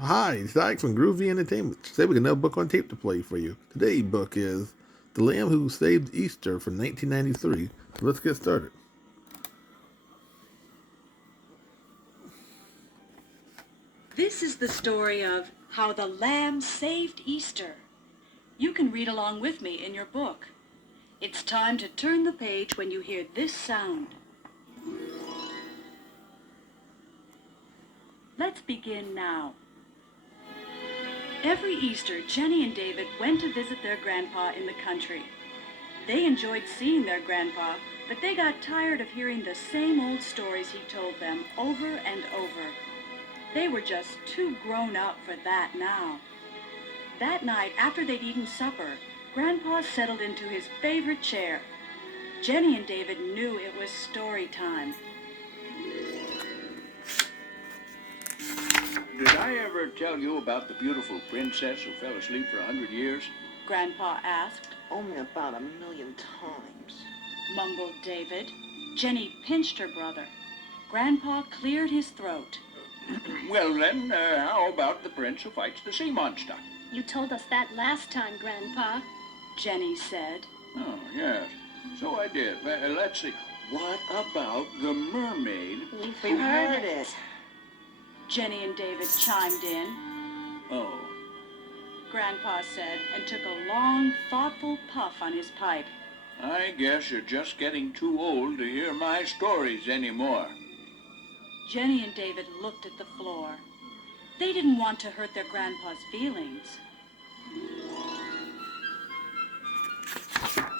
Hi, it's Alex from Groovy Entertainment. Today we got another book on tape to play for you. Today's book is The Lamb Who Saved Easter from 1993. So let's get started. This is the story of How the Lamb Saved Easter. You can read along with me in your book. It's time to turn the page when you hear this sound. Let's begin now. Every Easter, Jenny and David went to visit their grandpa in the country. They enjoyed seeing their grandpa, but they got tired of hearing the same old stories he told them over and over. They were just too grown up for that now. That night, after they'd eaten supper, Grandpa settled into his favorite chair. Jenny and David knew it was story time. Did I ever tell you about the beautiful princess who fell asleep for 100 years? Grandpa asked. Only about 1,000,000 times. Mumbled David. Jenny pinched her brother. Grandpa cleared his throat. Well then, how about the prince who fights the sea monster? You told us that last time, Grandpa. Jenny said. Oh, yes. So I did. Let's see. What about the mermaid? We've heard it. Jenny and David chimed in. Oh. Grandpa said, and took a long, thoughtful puff on his pipe. I guess you're just getting too old to hear my stories anymore. Jenny and David looked at the floor. They didn't want to hurt their grandpa's feelings.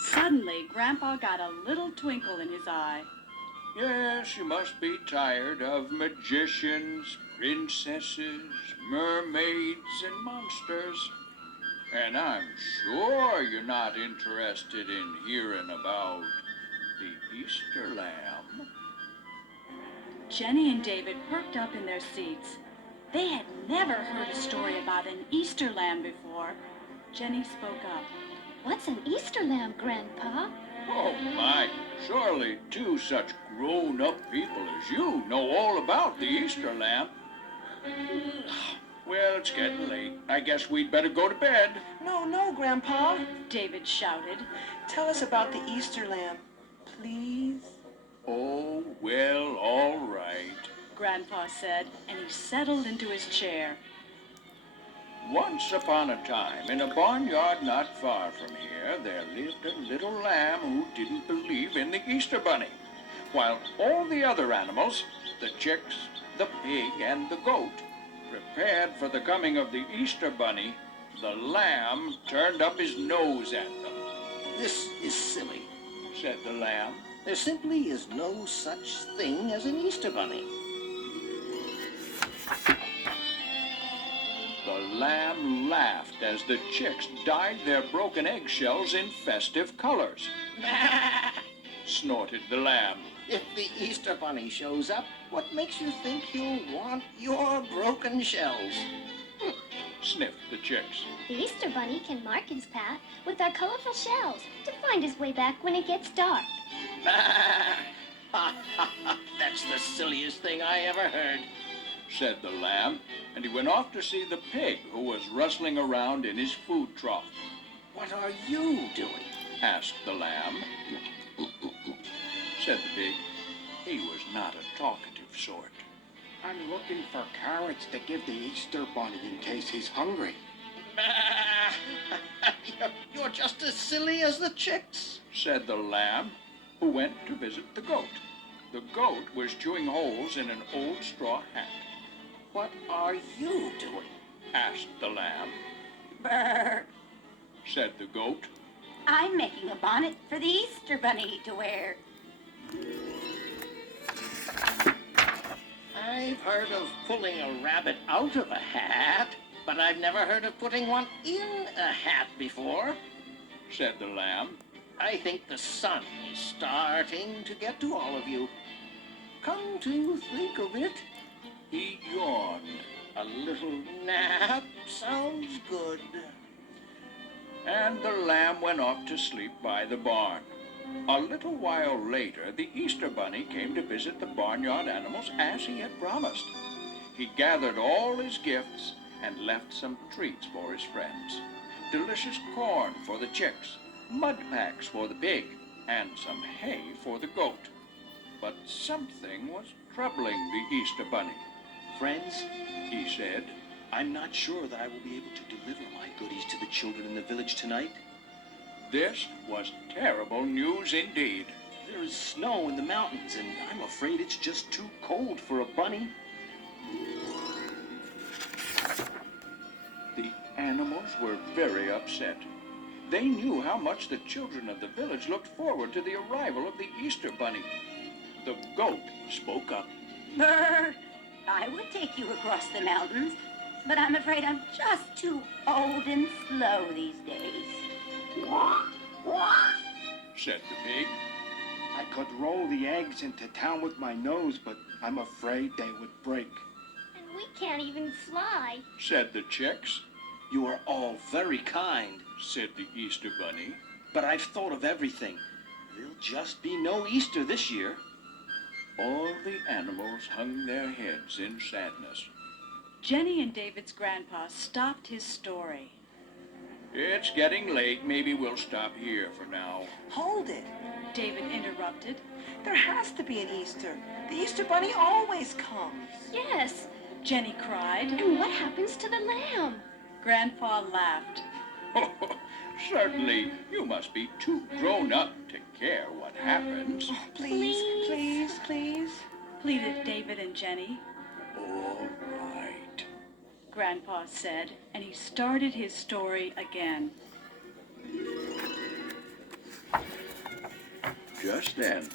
Suddenly, Grandpa got a little twinkle in his eye. Yes, you must be tired of magicians, princesses, mermaids, and monsters. And I'm sure you're not interested in hearing about the Easter lamb. Jenny and David perked up in their seats. They had never heard a story about an Easter lamb before. Jenny spoke up. What's an Easter lamb, Grandpa? Oh, my. Surely two such grown-up people as you know all about the Easter lamb. Well, it's getting late. I guess we'd better go to bed. No, Grandpa. David shouted. Tell us about the Easter lamb, please. Oh, well, all right. Grandpa said, and he settled into his chair. Once upon a time, in a barnyard not far from here, there lived a little lamb who didn't believe in the Easter bunny. While all the other animals, the chicks, the pig, and the goat, prepared for the coming of the Easter bunny, the lamb turned up his nose at them. This is silly. Said the lamb. There simply is no such thing as an Easter bunny. The lamb laughed as the chicks dyed their broken eggshells in festive colors. Snorted the lamb. If the Easter bunny shows up, what makes you think he'll want your broken shells? Sniffed the chicks. The Easter bunny can mark his path with our colorful shells to find his way back when it gets dark. That's the silliest thing I ever heard. Said the lamb, and he went off to see the pig who was rustling around in his food trough. What are you doing? Asked the lamb. Said the pig. He was not a talkative sort. I'm looking for carrots to give the Easter bunny in case he's hungry. You're just as silly as the chicks. Said the lamb, who went to visit the goat. The goat was chewing holes in an old straw hat. What are you doing? Asked the lamb. Brr. Said the goat. I'm making a bonnet for the Easter bunny to wear. I've heard of pulling a rabbit out of a hat, but I've never heard of putting one in a hat before. Said the lamb. I think the sun is starting to get to all of you. Come to think of it, He yawned. a little nap sounds good. And the lamb went off to sleep by the barn. A little while later, the Easter bunny came to visit the barnyard animals as he had promised. He gathered all his gifts and left some treats for his friends. Delicious corn for the chicks, mud packs for the pig, and some hay for the goat. But something was troubling the Easter Bunny. Friends, He said, I'm not sure that I will be able to deliver my goodies to the children in the village tonight. this was terrible news indeed. There is snow in the mountains, and I'm afraid it's just too cold for a bunny. The animals were very upset. They knew how much the children of the village looked forward to the arrival of the Easter Bunny. The goat spoke up. Brr! I would take you across the mountains, but I'm afraid I'm just too old and slow these days. Said the pig. I could roll the eggs into town with my nose, but I'm afraid they would break. And we can't even fly. Said the chicks. You are all very kind, Said the Easter Bunny. but I've thought of everything. There'll just be no Easter this year. All the animals hung their heads in sadness. Jenny and David's grandpa stopped his story. It's getting late. Maybe we'll stop here for now. Hold it. David interrupted. There has to be an Easter. The Easter Bunny always comes. Yes. Jenny cried. And what happens to the lamb? Grandpa laughed. Certainly, you must be too grown up to care what happens. Oh, please, please, please. Pleaded David and Jenny. All right. Grandpa said, and he started his story again. Just then,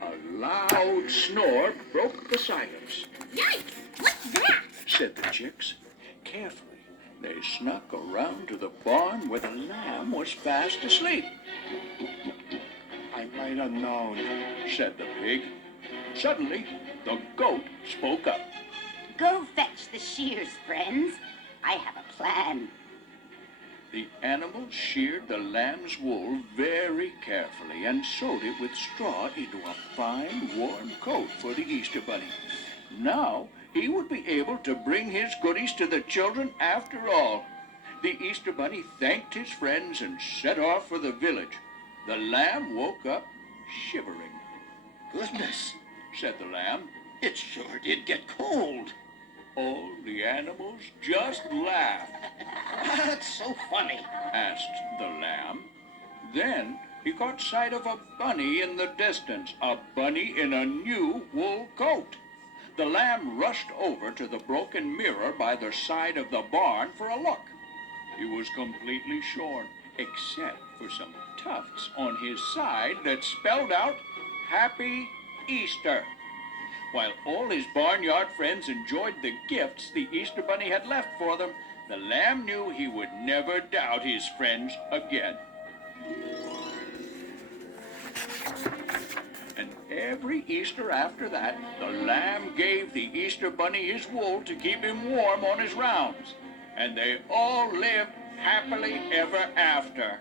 a loud snore broke the silence. Yikes! What's that? Said the chicks. Carefully, they snuck around to the barn where the lamb was fast asleep. I might have known. Said the pig. Suddenly, the goat spoke up. Go fetch the shears, friends. I have a plan. The animals sheared the lamb's wool very carefully and sewed it with straw into a fine, warm coat for the Easter Bunny. Now he would be able to bring his goodies to the children after all. The Easter Bunny thanked his friends and set off for the village. The lamb woke up shivering. Goodness, Said the lamb. it sure did get cold. All the animals just laughed. That's so funny. Asked the lamb. Then he caught sight of a bunny in the distance, a bunny in a new wool coat. The lamb rushed over to the broken mirror by the side of the barn for a look. He was completely shorn, except for some tufts on his side that spelled out Happy Easter. While all his barnyard friends enjoyed the gifts the Easter Bunny had left for them, the lamb knew he would never doubt his friends again. And every Easter after that, the lamb gave the Easter Bunny his wool to keep him warm on his rounds. And they all lived happily ever after.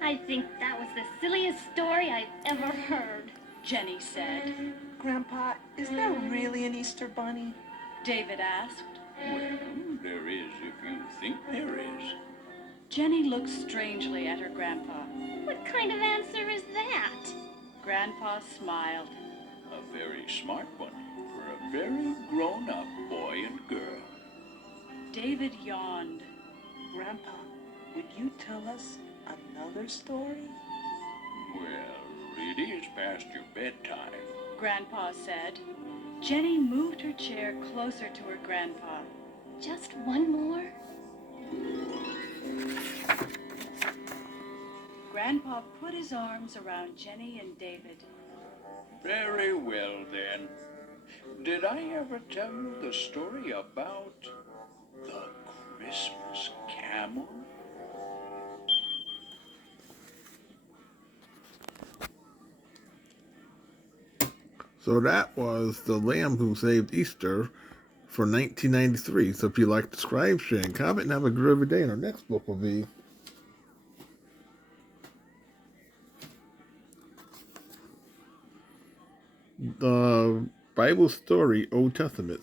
I think that was the silliest story I've ever heard. Jenny said. Grandpa, is there really an Easter Bunny? David asked. Well, there is if you think there is. Jenny looked strangely at her grandpa. What kind of answer is that? Grandpa smiled. A very smart one for a very grown-up boy and girl. David yawned. Grandpa, would you tell us another story? Well, it is past your bedtime. Grandpa said. Jenny moved her chair closer to her grandpa. Just one more? Grandpa put his arms around Jenny and David. Very well, then. Did I ever tell you the story about the Christmas camel? So that was The Lamb Who Saved Easter for 1993. So if you like, subscribe, share, and comment, and have a groovy day. And our next book will be the Bible story, Old Testament.